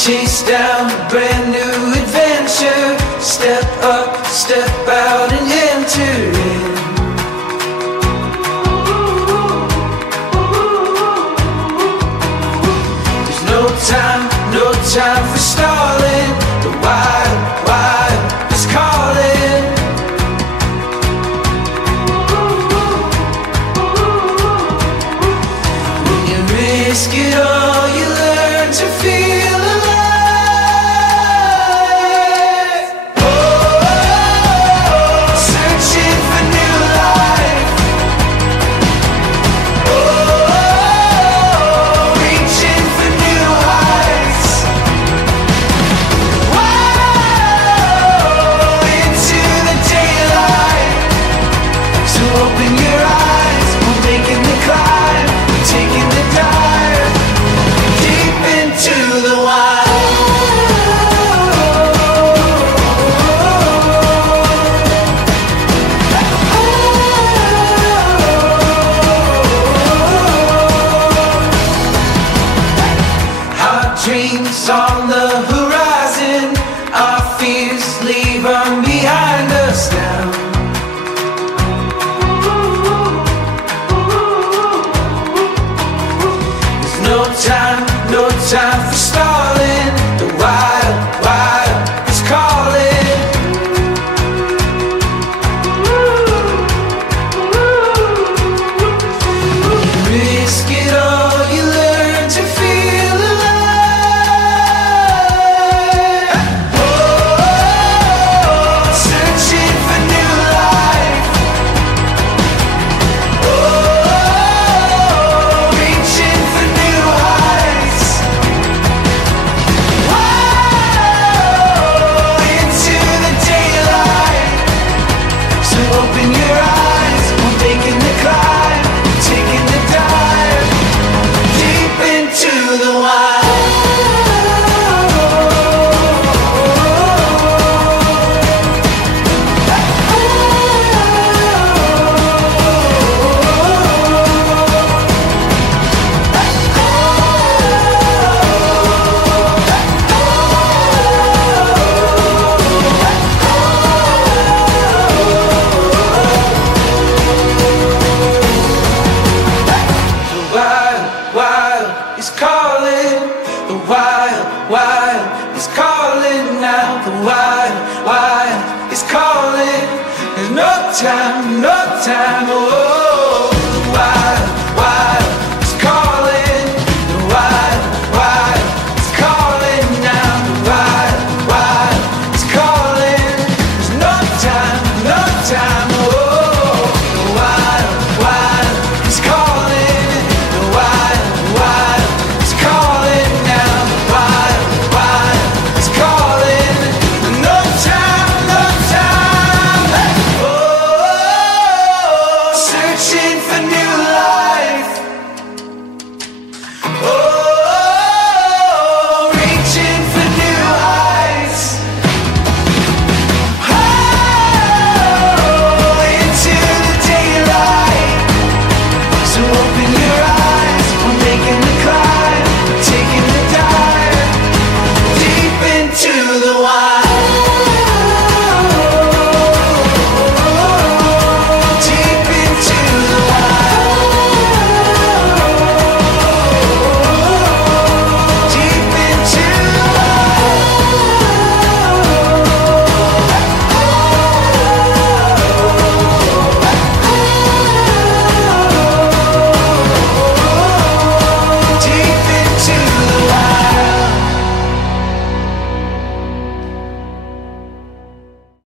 Chase down a brand new adventure. Step up, step out and enter in. There's no time for stalling. The wild, wild is calling. When you risk it all, you learn to feel alive. Dreams on the horizon, our fears leave them behind us now. There's no time for stalling. The wild, wild is calling. You risk it all, you learn to feel alive. Wild is calling now. The wild is calling. There's no time, oh.